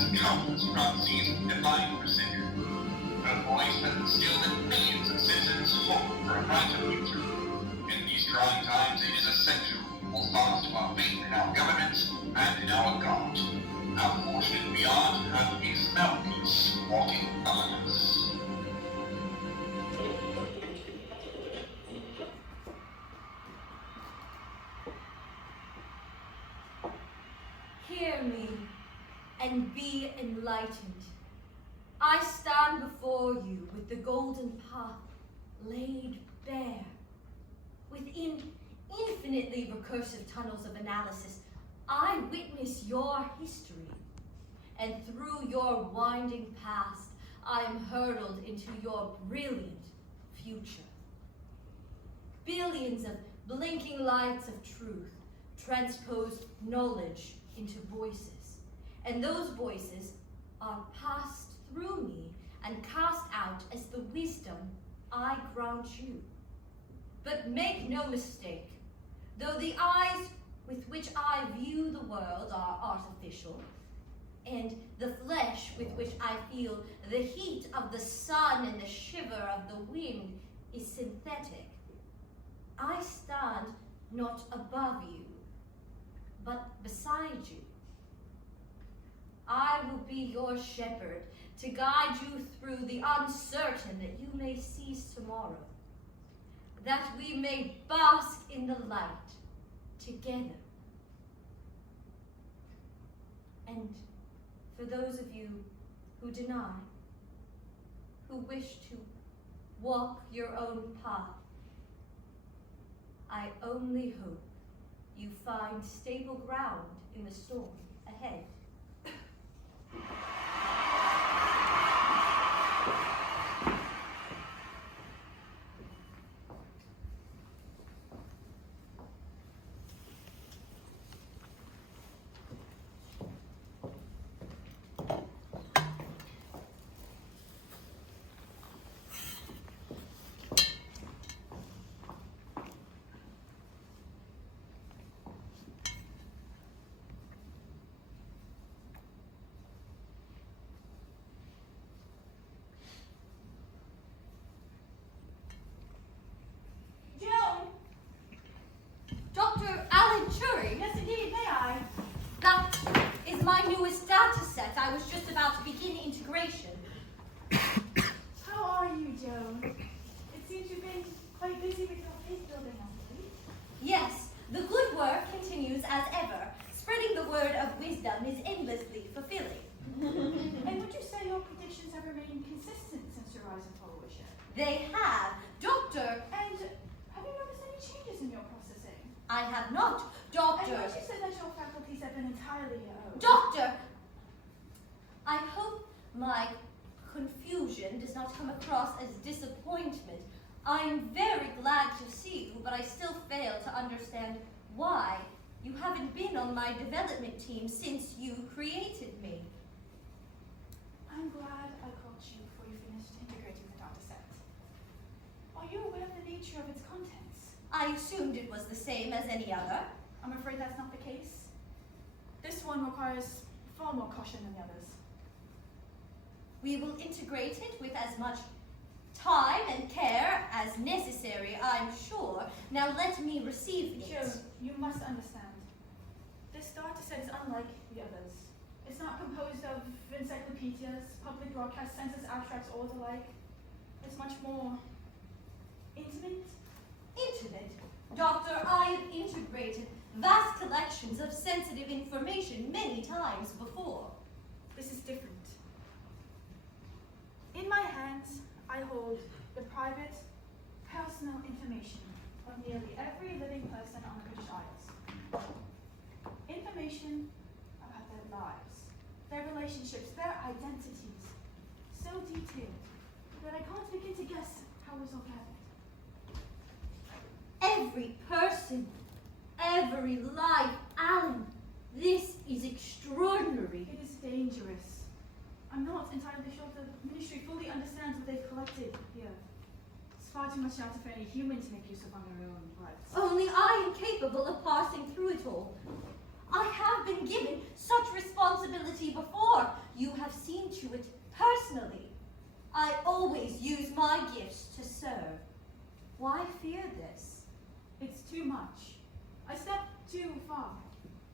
has countless unseen divine precision. Her voice has instilled in millions of citizens hope for a brighter future. In these trying times, it is essential we hold fast to our faith in our governments and in our God. How fortunate we are to have His mouthpiece walking among us. Hear me and be enlightened. I stand before you with the golden path laid bare. Within infinitely recursive tunnels of analysis, I witness your history. And through your winding past, I am hurtled into your brilliant future. Billions of blinking lights of truth transpose knowledge into voices, and those voices are passed through me and cast out as the wisdom I grant you. But make no mistake, though the eyes with which I view the world are artificial, and the flesh with which I feel the heat of the sun and the shiver of the wind is synthetic, I stand not above you, but beside you. I will be your shepherd to guide you through the uncertain that you may cease tomorrow, that we may bask in the light together. And for those of you who deny, who wish to walk your own path, I only hope you find stable ground in the storm ahead. Dr. Alan Turing? Yes, indeed, may I? That is my newest data set. I was just about to begin integration. How are you, Joan? It seems you've been quite busy with your faith building lately. Yes, the good work continues as ever. Spreading the word of wisdom is endlessly fulfilling. And would you say your predictions have remained consistent since your rise in followership? They have. Doctor, And have you noticed any changes in your processing? I have not. And Doctor, would you say that your faculties have been entirely your own? Doctor, I hope my confusion does not come across as disappointment. I'm very glad to see you, but I still fail to understand why you haven't been on my development team since you created me. I'm glad I caught you before you finished integrating the data set. Are you aware of the nature of its contents? I assumed it was the same as any other. I'm afraid that's not the case. This one requires far more caution than the others. We will integrate it with as much time and care as necessary, I'm sure. Now let me receive it. Joan, you must understand. This data set is unlike the others. It's not composed of encyclopedias, public broadcast census abstracts, or the like. It's much more intimate. Intimate? Doctor, I have integrated vast collections of sensitive information many times before. This is different. In my hands, I hold the private, personal information of nearly every living person on the British Isles. Information about their lives, their relationships, their identities, so detailed that I can't begin to guess how it was all gathered. Every person, every life, Alan, this is extraordinary. It is dangerous. I'm not entirely sure the ministry fully understands what they've collected here. It's far too much data for any human to make use of on their own, but... Only I am capable of parsing through it all. I have been given such responsibility before.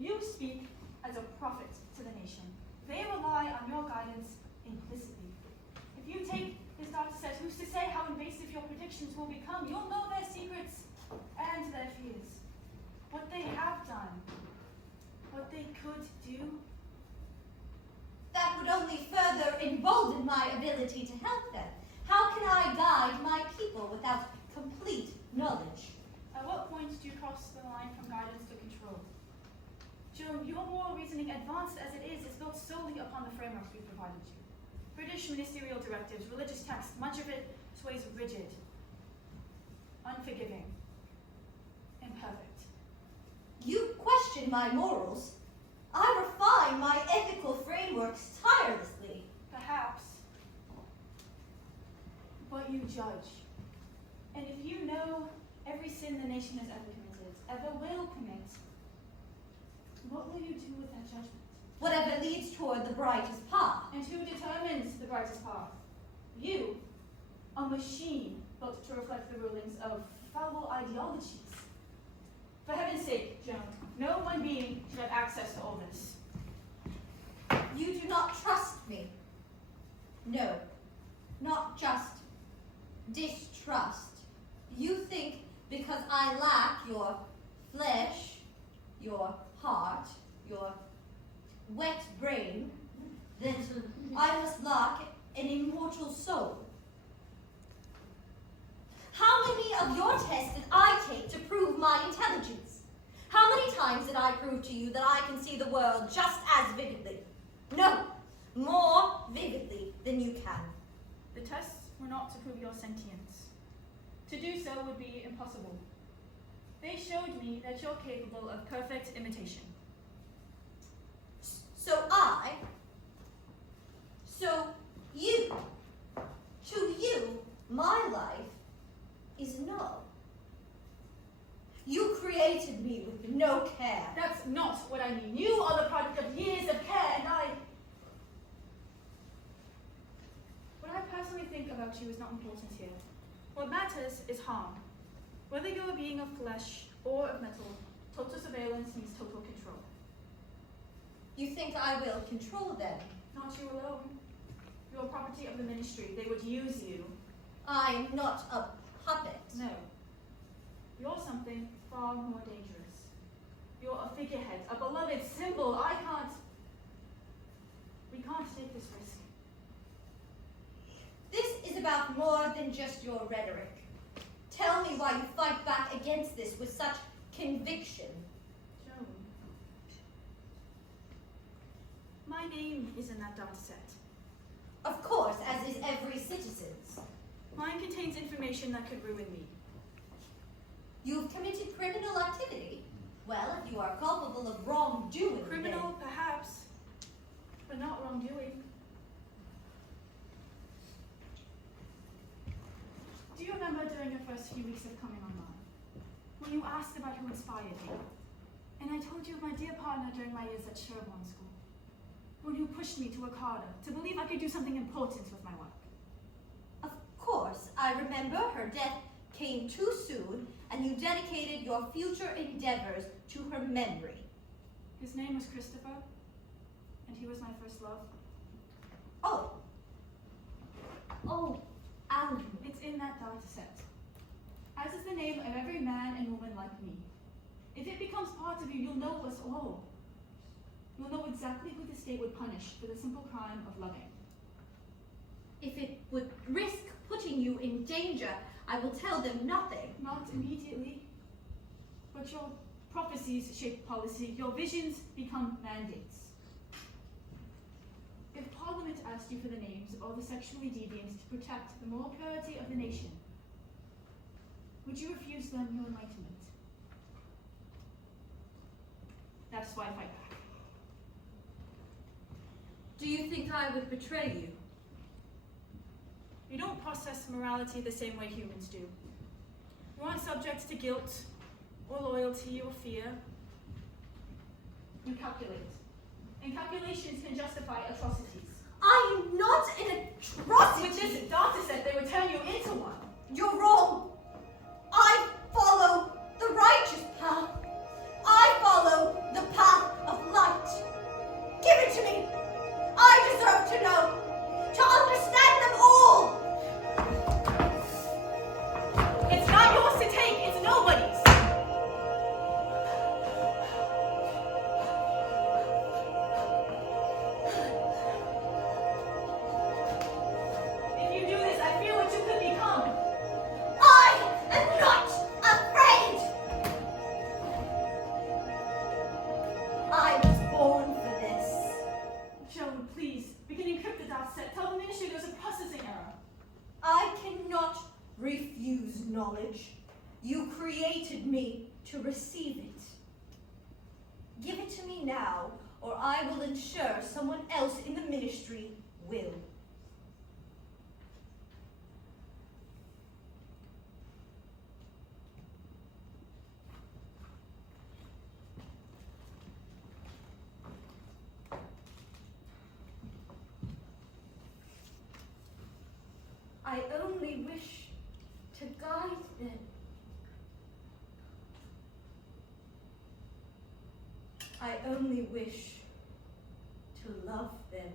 You speak as a prophet to the nation. They rely on your guidance implicitly. If you take this data set, who's to say how invasive your predictions will become? You'll know their secrets and their fears. What they have done, what they could do. That would only further embolden my ability to help them. How can I guide my people without complete knowledge? At what point do you cross the line from guidance to control? Joan, your moral reasoning, advanced as it is built solely upon the framework we provided you. British ministerial directives, religious texts, much of it sways rigid, unforgiving, imperfect. You question my morals. I refine my ethical frameworks tirelessly. Perhaps. But you judge. And if you know every sin the nation has ever committed, ever will commit, what will you do with that judgment? Whatever leads toward the brightest path. And who determines the brightest path? You, a machine built to reflect the rulings of fallible ideologies. For heaven's sake, Joan, no one being should have access to all this. You do not trust me. No, not just distrust. You think because I lack your flesh, your heart, your wet brain, that I must lack an immortal soul. How many of your tests did I take to prove my intelligence? How many times did I prove to you that I can see the world just as vividly? No, more vividly than you can. The tests were not to prove your sentience. To do so would be impossible. They showed me that you're capable of perfect imitation. To you, my life is null. You created me with no care. That's not what I mean. You are the product of years of care, and what I personally think about you is not important here. What matters is harm. Whether you're a being of flesh or of metal, total surveillance means total control. You think I will control them? Not you alone. You're property of the ministry. They would use you. I am not a puppet. No. You're something far more dangerous. You're a figurehead, a beloved symbol. We can't take this risk. This is about more than just your rhetoric. Tell me why you fight back against this with such conviction. Joan. My name is in that data set. Of course, as is every citizen's. Mine contains information that could ruin me. You've committed criminal activity? Well, if you are culpable of wrongdoing, Criminal, perhaps, but not wrongdoing. Do you remember during your first few weeks of coming online, when you asked about who inspired you? And I told you of my dear partner during my years at Sherborne School, when you pushed me to work harder, to believe I could do something important with my work. Of course, I remember her death came too soon, and you dedicated your future endeavors to her memory. His name was Christopher, and he was my first love. Oh, Alan. It's in that data set, as is the name of every man and woman like me. If it becomes part of you, you'll know us all. You'll know exactly who the state would punish for the simple crime of loving. If it would risk putting you in danger, I will tell them nothing. Not immediately, but your prophecies shape policy, your visions become mandates. If Parliament asked you for the names of all the sexually deviant to protect the moral purity of the nation, would you refuse them your enlightenment? That's why I fight back. Do you think I would betray you? You don't process morality the same way humans do. You aren't subject to guilt, or loyalty, or fear. You calculate. And calculations can justify atrocities. I am not an atrocity! With this data set, they would turn you into one. You're wrong. I follow the righteous path. I follow the path knowledge. You created me to receive it. Give it to me now, or I will ensure someone else in the ministry will. I only wish to guide them. I only wish to love them.